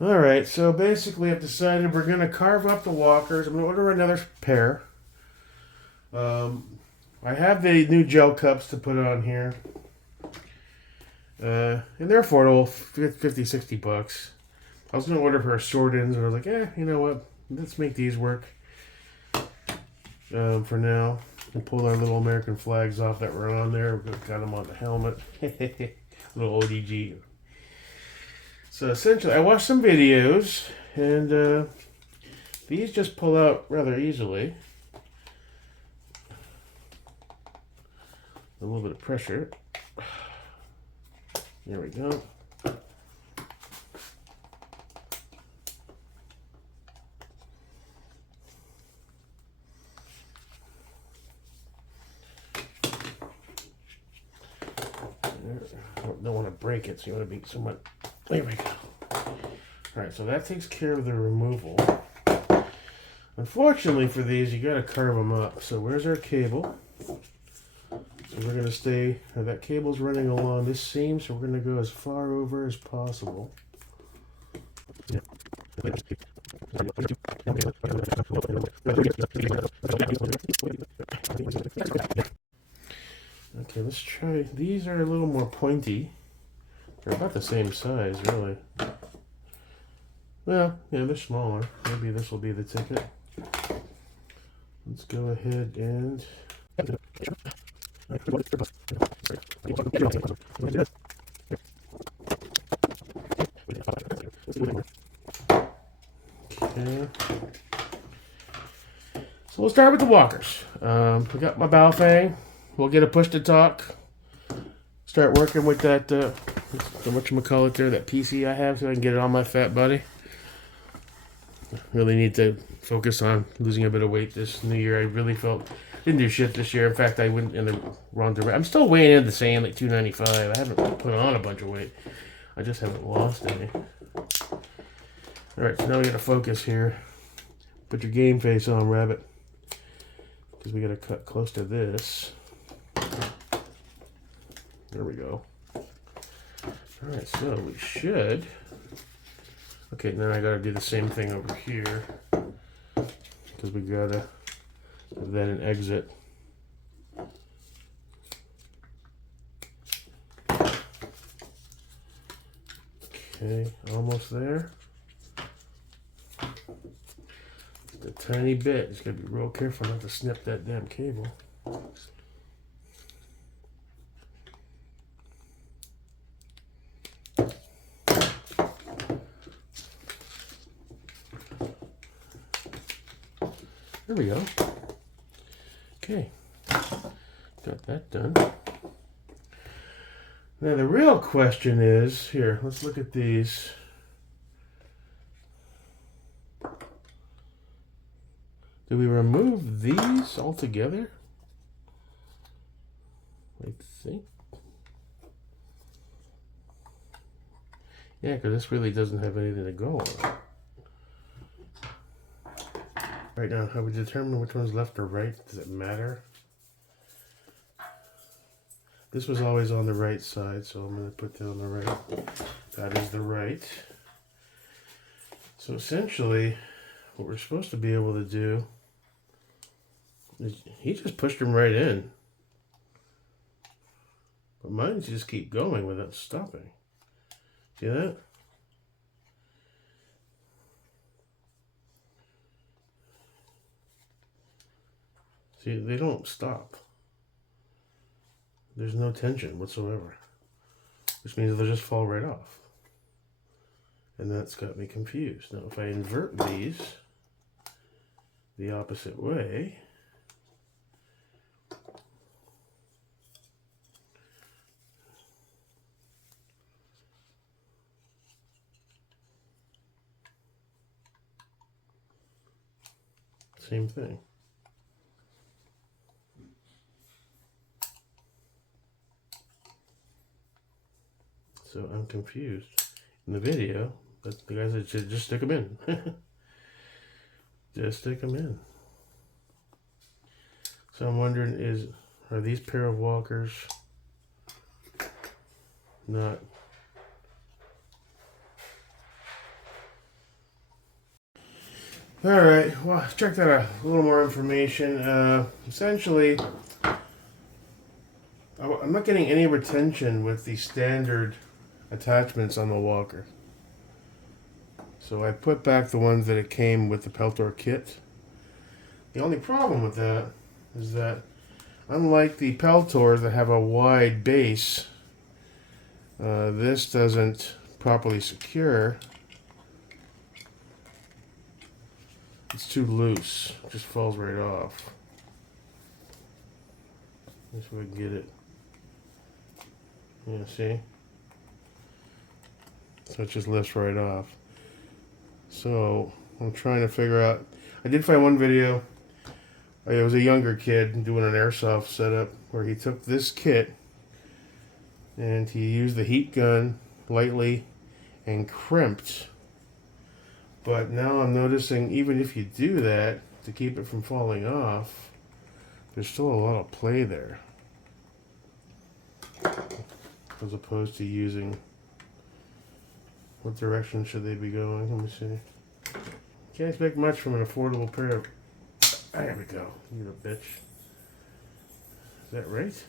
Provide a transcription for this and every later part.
Alright, so basically I've decided we're going to carve up the walkers. I'm going to order another pair. I have the new gel cups to put on here. And they're affordable, 50, 60 bucks. I was going to order a pair of sword ends, but I was like, you know what? Let's make these work for now. We'll pull our little American flags off that were on there. We've got them on the helmet. Little ODG. So essentially, I watched some videos, and these just pull out rather easily. A little bit of pressure. There we go. I don't want to break it, so you want to be somewhat. There we go. Alright, so that takes care of the removal. Unfortunately for these, you gotta carve them up. So where's our cable? So we're gonna stay, that cable's running along this seam, so we're gonna go as far over as possible. Okay, let's try, these are a little more pointy. They're about the same size, really. Well, yeah, they're smaller. Maybe this will be the ticket. Let's go ahead and... Okay. So we'll start with the walkers. We got my bow fang. We'll get a push to talk. Start working with that, whatchamacallit there, that PC I have, so I can get it on my fat buddy. Really need to focus on losing a bit of weight this new year. I really didn't do shit this year. In fact, I went in the wrong direction. I'm still weighing in the same, like 295. I haven't put on a bunch of weight. I just haven't lost any. Alright, so now we gotta focus here. Put your game face on, rabbit. Because we gotta cut close to this. There we go. Alright, so we should... Okay, now I gotta do the same thing over here. Because we gotta have that an exit. Okay, almost there. Just a tiny bit. Just gotta be real careful not to snip that damn cable. There we go. Okay, got that done. Now the real question is, here, let's look at these. Do we remove these altogether? I think. Yeah, because this really doesn't have anything to go on. Right now, have we determined which one's left or right? Does it matter? This was always on the right side, so I'm going to put that on the right. That is the right. So essentially, what we're supposed to be able to do is, he just pushed him right in. But mine just keep going without stopping. See that? See, they don't stop. There's no tension whatsoever. Which means they'll just fall right off. And that's got me confused. Now if I invert these the opposite way, same thing. So I'm confused. In the video, but the guys said just stick them in. Just stick them in. So I'm wondering, are these pair of walkers not Alright, well, check that out. A little more information. Essentially, I'm not getting any retention with the standard attachments on the walker. So I put back the ones that it came with the Peltor kit. The only problem with that is that unlike the Peltors that have a wide base, this doesn't properly secure. It's too loose. It just falls right off. Let's see if we can get it. Yeah, see? So it just lifts right off. So I'm trying to figure out. I did find one video. It was a younger kid doing an airsoft setup where he took this kit and he used the heat gun lightly and crimped. But now I'm noticing even if you do that to keep it from falling off, there's still a lot of play there. As opposed to using, what direction should they be going? Let me see. Can't expect much from an affordable pair of, there we go, you little bitch. Is that right?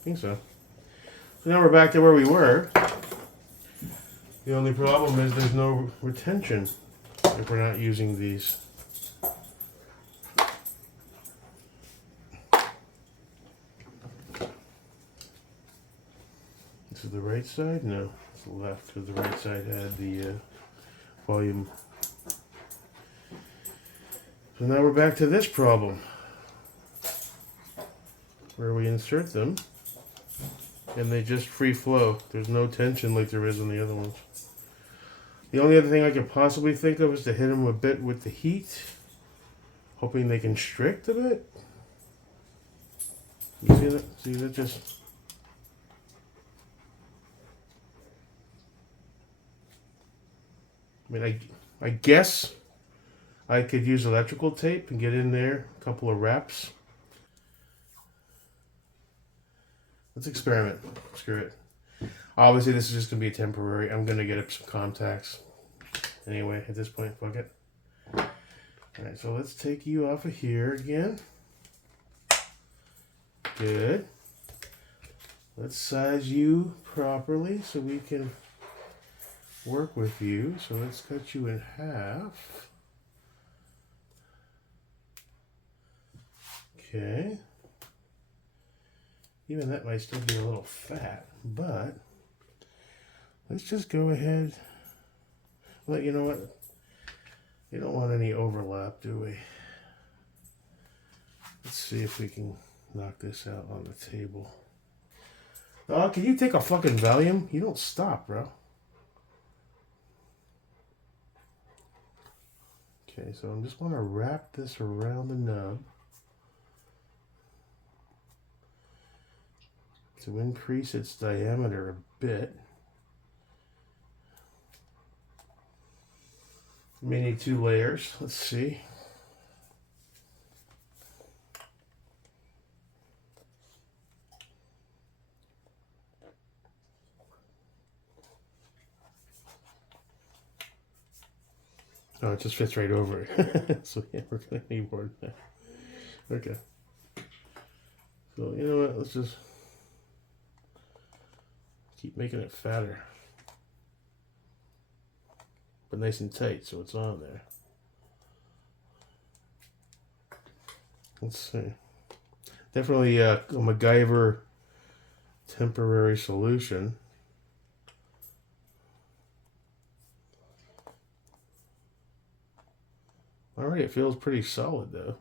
I think so. So now we're back to where we were. The only problem is there's no retention if we're not using these. This is the right side? No, it's the left because the right side had the volume. So now we're back to this problem where we insert them and they just free flow. There's no tension like there is on the other ones. The only other thing I could possibly think of is to hit them a bit with the heat, hoping they constrict a bit. You see that? See that just... I mean, I guess I could use electrical tape and get in there a couple of wraps. Let's experiment. Screw it. Obviously, this is just going to be temporary. I'm going to get up some contacts. Anyway, at this point, fuck it. Alright, so let's take you off of here again. Good. Let's size you properly so we can work with you. So let's cut you in half. Okay. Even that might still be a little fat, but let's just go ahead. Well, you know what? We don't want any overlap, do we? Let's see if we can knock this out on the table. Oh, can you take a fucking Valium? You don't stop, bro. Okay, so I just want to wrap this around the nub to increase its diameter a bit. We may need 2 layers. Let's see. Oh, it just fits right over it. So yeah, we're gonna need more than that. Okay. So you know what? Let's just keep making it fatter, but nice and tight, so it's on there. Let's see. Definitely a MacGyver temporary solution. Alright, it feels pretty solid though.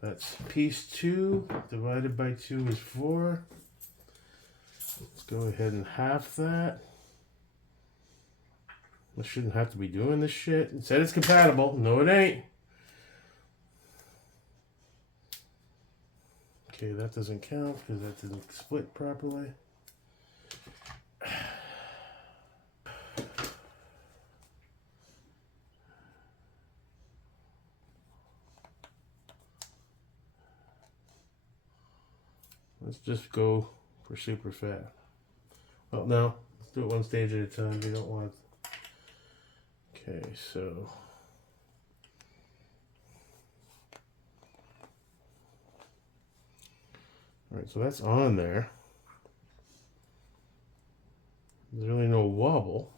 That's piece 2 divided by 2 is 4. Let's go ahead and half that. I shouldn't have to be doing this shit. It said it's compatible. No, it ain't. Okay, that doesn't count because that didn't split properly. Let's just go We're super fat. Well, no. Let's do it one stage at a time. We don't want... Okay, so... Alright, so that's on there. There's really no wobble.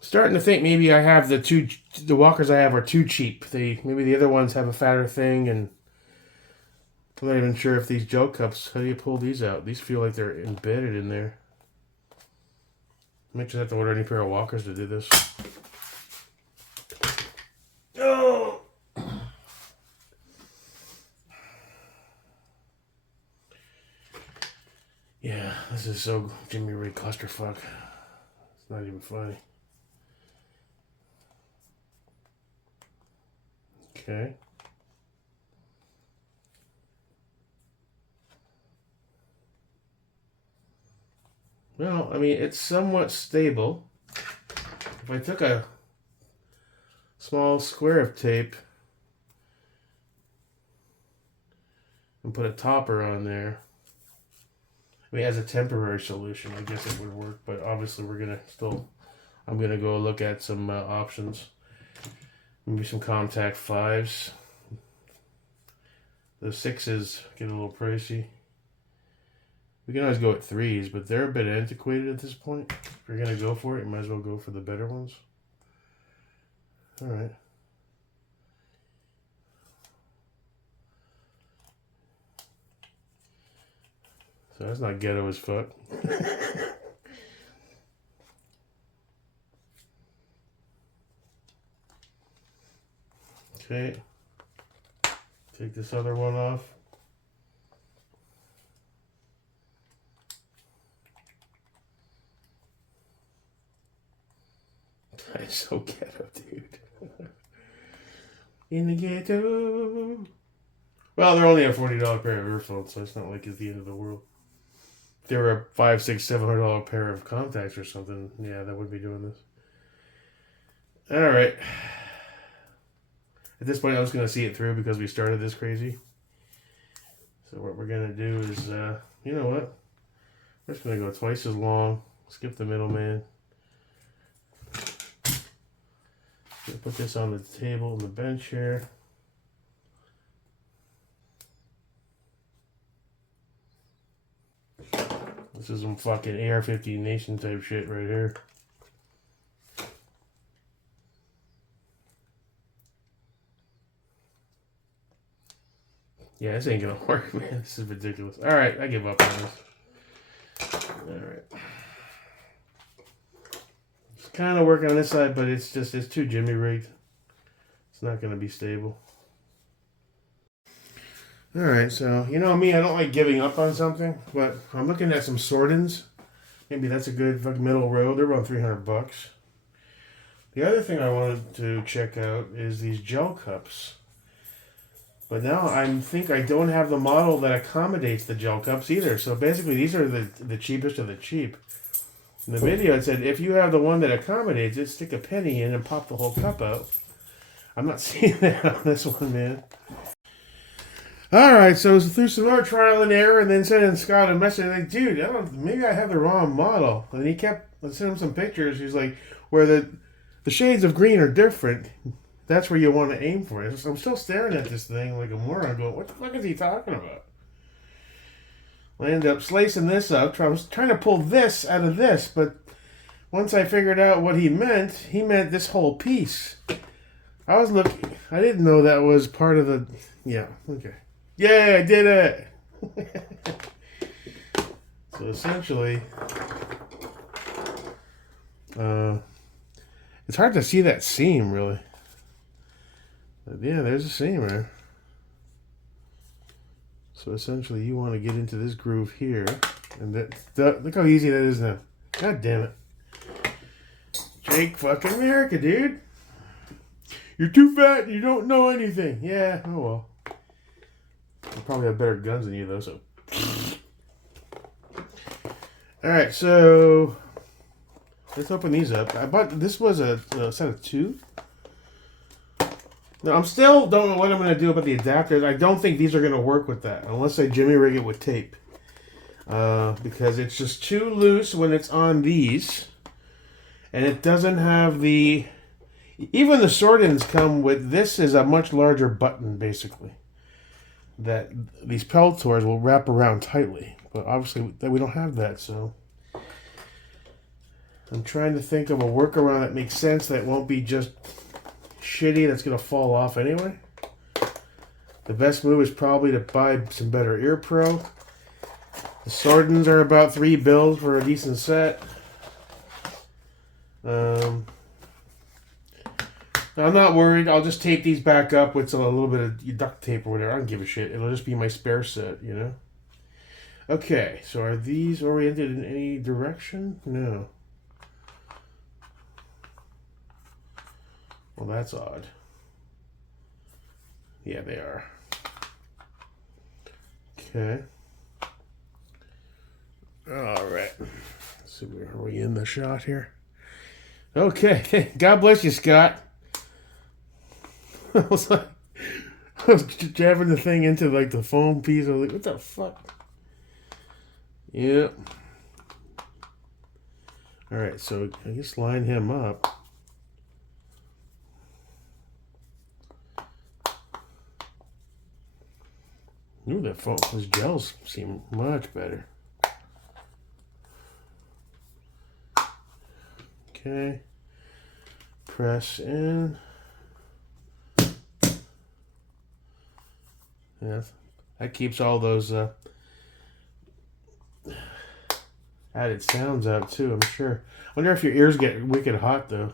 Starting to think maybe I have the walkers I have are too cheap. Maybe the other ones have a fatter thing, and I'm not even sure if these gel cups, how do you pull these out? These feel like they're embedded in there. I might just have to order any pair of walkers to do this. Oh! Yeah, this is so Jimmy Reed clusterfuck. It's not even funny. Okay. Well, I mean, it's somewhat stable. If I took a small square of tape and put a topper on there, I mean, as a temporary solution, I guess it would work. But obviously, I'm gonna go look at some options. Maybe some contact 5s. The 6s get a little pricey. We can always go at 3s, but they're a bit antiquated at this point. If you're gonna go for it, you might as well go for the better ones. Alright. So that's not ghetto as fuck. Okay. Take this other one off. That's so ghetto, dude. In the ghetto. Well, they're only a $40 pair of earphones, so it's not like it's the end of the world. If they were a $500, $600, $700 pair of contacts or something, yeah, that would be doing this. Alright. At this point, I was going to see it through because we started this crazy. So what we're going to do is, you know what? We're just going to go twice as long. Skip the middleman. Put this on the table on the bench here. This is some fucking AR-15 Nation type shit right here. Yeah, this ain't gonna work, man. This is ridiculous. Alright, I give up on this. Alright. It's kind of working on this side, but it's too Jimmy rigged. It's not gonna be stable. Alright, so, you know me, I don't like giving up on something, but I'm looking at some Sordins. Maybe that's a good fucking middle road. They're around $300. The other thing I wanted to check out is these gel cups. But now I think I don't have the model that accommodates the gel cups either. So basically, these are the cheapest of the cheap. In the video, it said, if you have the one that accommodates it, stick a penny in and pop the whole cup out. I'm not seeing that on this one, man. Alright, so through some more trial and error, and then sending Scott a message, like, dude, maybe I have the wrong model. And he kept sending him some pictures. He's like, where the shades of green are different. That's where you want to aim for it. I'm still staring at this thing like a moron going, what the fuck is he talking about? I ended up slicing this up. I was trying to pull this out of this, but once I figured out what he meant this whole piece. I was looking, I didn't know that was part of the, yeah, okay. Yeah, I did it! So essentially, it's hard to see that seam, really. But yeah, there's a seam there. So essentially, you want to get into this groove here, and look how easy that is now. God damn it, Jake, fucking America, dude! You're too fat and you don't know anything. Yeah, oh well. I probably have better guns than you though. So, all right, so let's open these up. I bought this was a set of 2. Now, I'm still don't know what I'm going to do about the adapters. I don't think these are going to work with that unless I jimmy rig it with tape. Because it's just too loose when it's on these. And it doesn't have the... Even the sword-ins come with... This is a much larger button, basically. That these Peltors will wrap around tightly. But obviously, we don't have that, so... I'm trying to think of a workaround that makes sense that won't be just shitty that's going to fall off anyway. The best move is probably to buy some better ear pro. The sword-ins are about $3 for a decent set. I'm not worried. I'll just tape these back up with a little bit of duct tape or whatever. I don't give a shit. It'll just be my spare set, you know? Okay, so are these oriented in any direction? No. Well, that's odd. Yeah, they are. Okay. All right. Let's see, are we in the shot here? Okay. God bless you, Scott. I was jabbing the thing into like the foam piece. I was like, what the fuck? Yep. All right, so I just line him up. Ooh, that foam, those gels seem much better. Okay. Press in. Yeah, that keeps all those added sounds out too, I'm sure. I wonder if your ears get wicked hot though.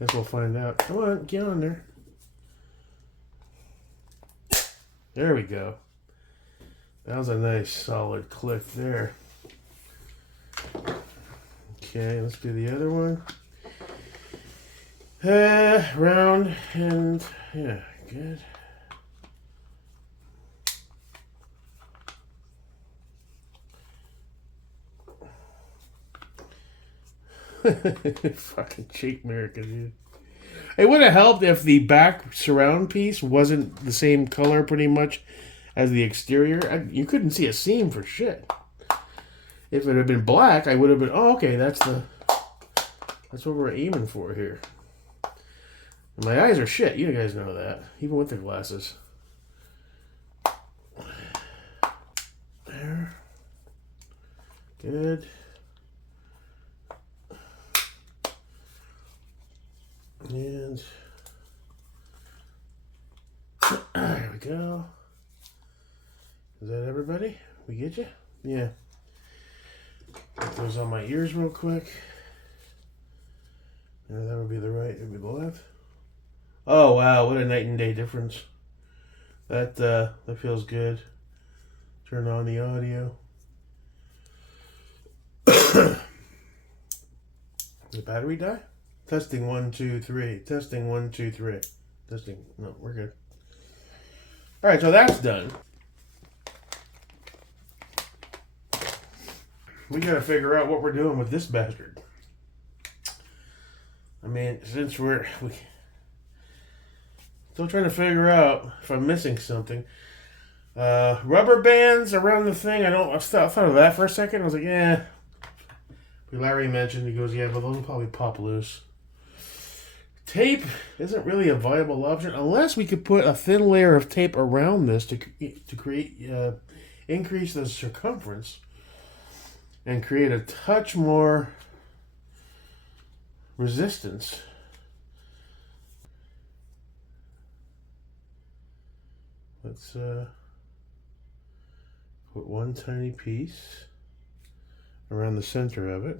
Guess we'll find out. Come on, get on there. There we go. That was a nice solid click there. Okay, let's do the other one. Round and yeah, good. Fucking cheap America, dude. It would have helped if the back surround piece wasn't the same color pretty much as the exterior. You couldn't see a seam for shit. If it had been black, I would have been, oh, okay, that's what we're aiming for here. And my eyes are shit. You guys know that, even with the glasses. There. Good. And there we go. Is that everybody? We get you? Yeah. Put those on my ears real quick. And that would be the right, it would be the left. Oh wow, what a night and day difference. That feels good. Turn on the audio. The battery die? Testing 1, 2, 3. Testing 1, 2, 3. Testing. No, we're good. Alright, so that's done. We gotta figure out what we're doing with this bastard. I mean, since we're still trying to figure out if I'm missing something. Rubber bands around the thing. I thought of that for a second. I was like, yeah. Larry mentioned, he goes, yeah, but those will probably pop loose. Tape isn't really a viable option unless we could put a thin layer of tape around this to create increase the circumference and create a touch more resistance. Let's put one tiny piece around the center of it.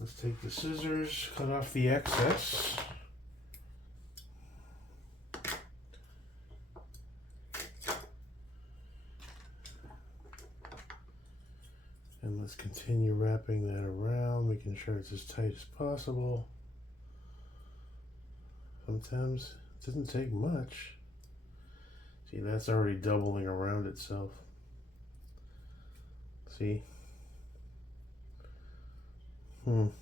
Let's take the scissors, cut off the excess. And let's continue wrapping that around, making sure it's as tight as possible. Sometimes it doesn't take much. See, that's already doubling around itself. See? Let's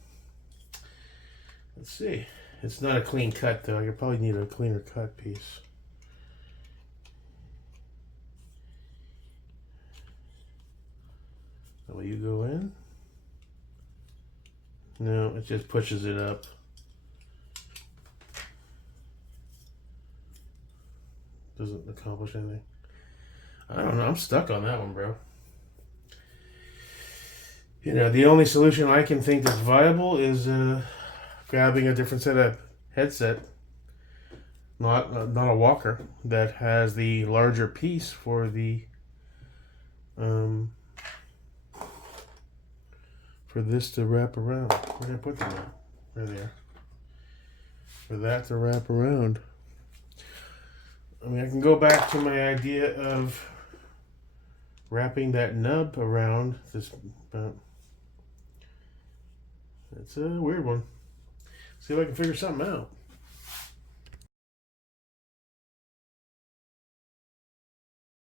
see. It's not a clean cut though. I could probably need a cleaner cut piece. Will you go in? No, it just pushes it up. Doesn't accomplish anything. I don't know. I'm stuck on that one, bro. You know, the only solution I can think that's viable is grabbing a different set of headset, not a walker, that has the larger piece for the for this to wrap around. Where did I put them at? There they are. For that to wrap around. I mean, I can go back to my idea of wrapping that nub around this, but it's a weird one. See if I can figure something out.